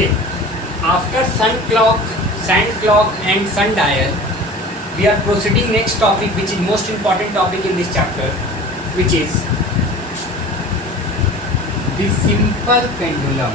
Okay. After sun clock and sundial, we are proceeding next topic, which is most important topic in this chapter, which is the simple pendulum.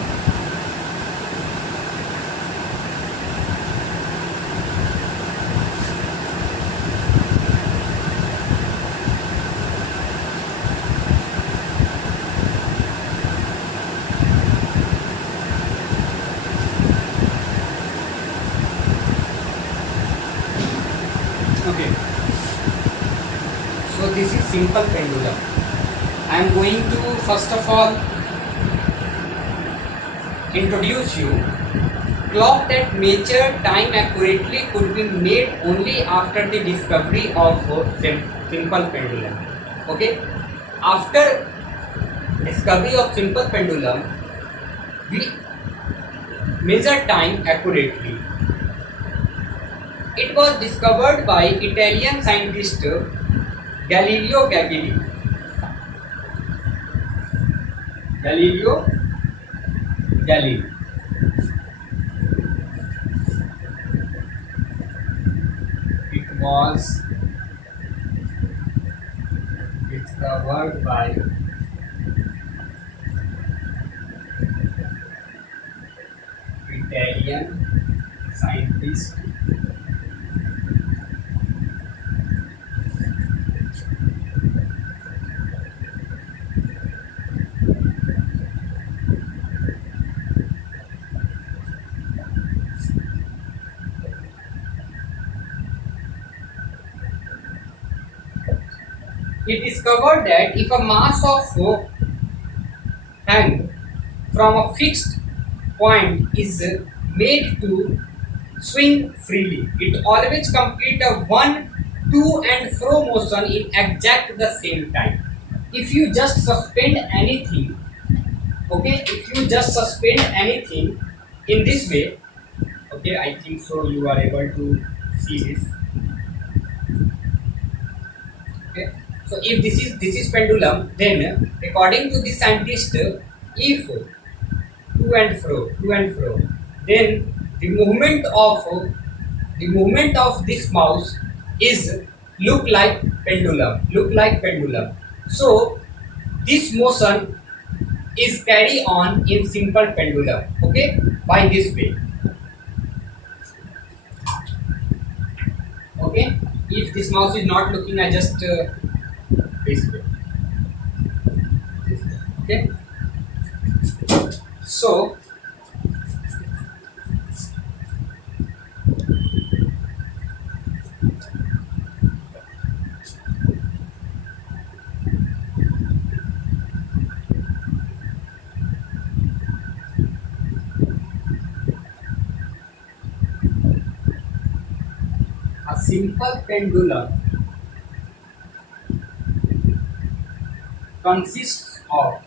Okay. So this is simple pendulum. I am going to first of all introduce you. Clock that measure time accurately could be made only after the discovery of simple pendulum. Okay. After discovery of simple pendulum, we measure time accurately. It was discovered by Italian scientist Galileo Galilei. Galileo Galilei. It was discovered by Italian scientist He discovered that if a mass of rope hang from a fixed point is made to swing freely, it always complete a one, to and fro motion in exact the same time. If you just suspend anything, okay, if you just suspend anything in this way, okay, I think so you are able to see this. Okay. So if this is pendulum, then according to the scientist, if to and fro, then the movement of this mouse is look like pendulum. So this motion is carry on in simple pendulum. Okay, by this way. Okay, if this mouse is not looking, I just this way. This way. Okay. So a simple pendulum consists of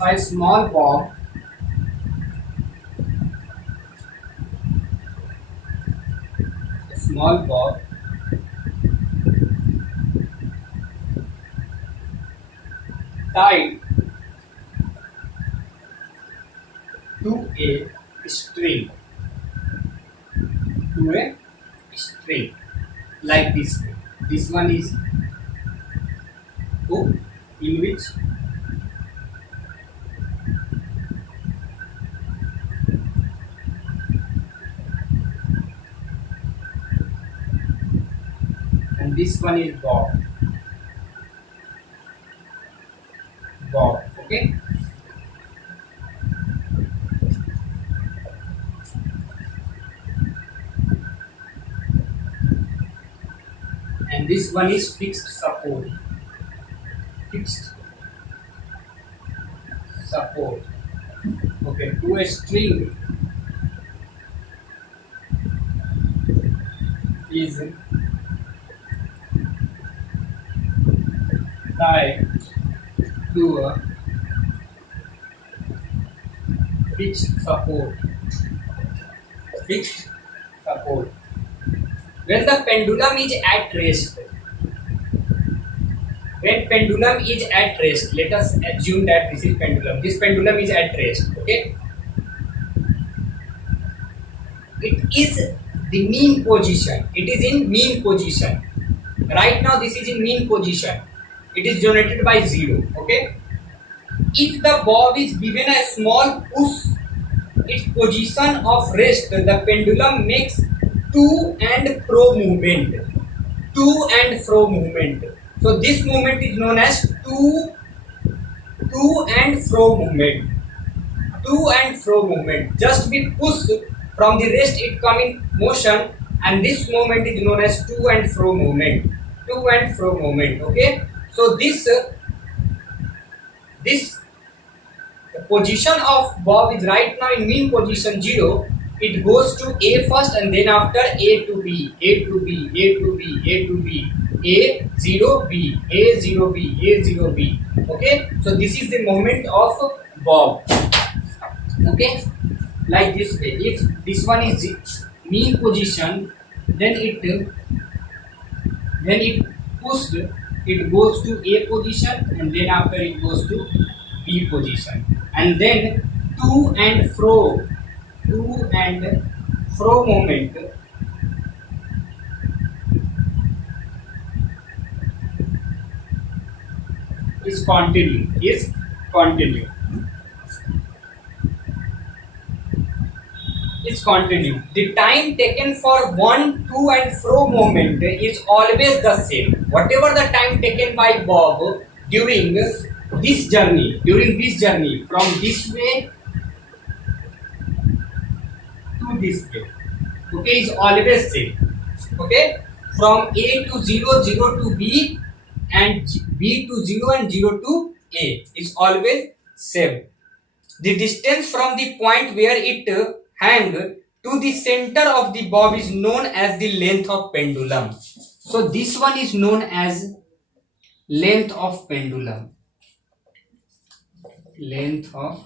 a small bob tied to a string to a string like this way. This one is hook in which and this one is bob. Okay. And this one is fixed support. Okay, to a string is tied to a fixed support. When the pendulum is at rest, when pendulum is at rest, let us assume that this is pendulum. This pendulum is at rest. Okay, it is the mean position. It is in mean position. Right now, this is in mean position. It is generated by 0. Okay, if the bob is given a small push, its position of rest, the pendulum makes to and fro movement. To and fro movement. So this movement is known as to and fro movement. To and fro movement. Just be pushed from the rest, it come in motion, and this movement is known as to and fro movement. To and fro movement. Okay. So this position of bob is right now in mean position 0. It goes to A first, and then after A to B, A to B, A to B, A to B, A0 B, A0 B, A0 B. Okay, so this is the moment of bob. Okay, like this way. If this one is mean position, then it pushed, it goes to A position, and then after it goes to B position, and then to and fro moment is continue. It's continue. The time taken for one to and fro movement is always the same. Whatever the time taken by bob during this journey from this way to this way, okay, is always same. Okay, from A to 0, 0 to B, and B to 0 and 0 to A is always same. The distance from the point where it hang to the center of the bob is known as the length of pendulum. So this one is known as length of pendulum. Length of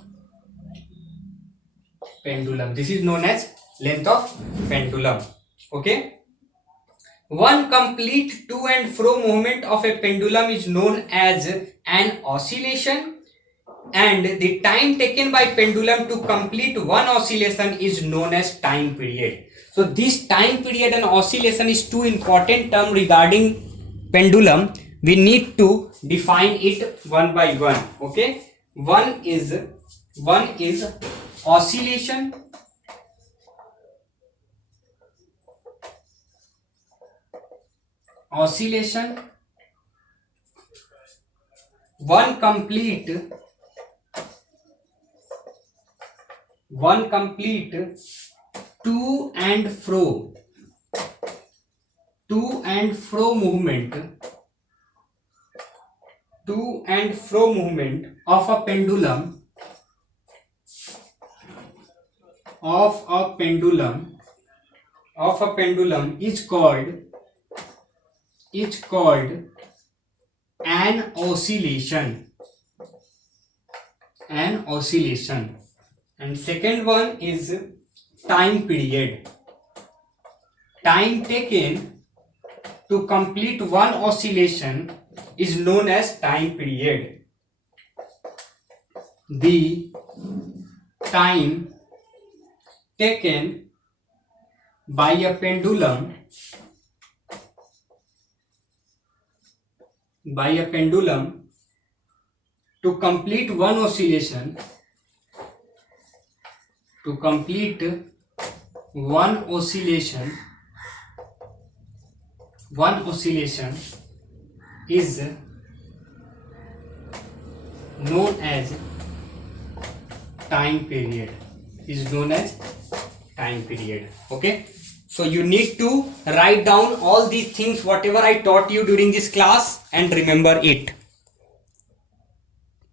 pendulum. This is known as length of pendulum. Okay. One complete to and fro movement of a pendulum is known as an oscillation, and the time taken by pendulum to complete one oscillation is known as time period. So this time period and oscillation is two important terms regarding pendulum. We need to define it one by one. Okay, one is oscillation. One complete to and fro movement of a pendulum is called an oscillation. And second one is time period. Time taken to complete one oscillation is known as time period. The time taken by a pendulum to complete one oscillation is known as time period. Okay, so you need to write down all these things whatever I taught you during this class and remember it.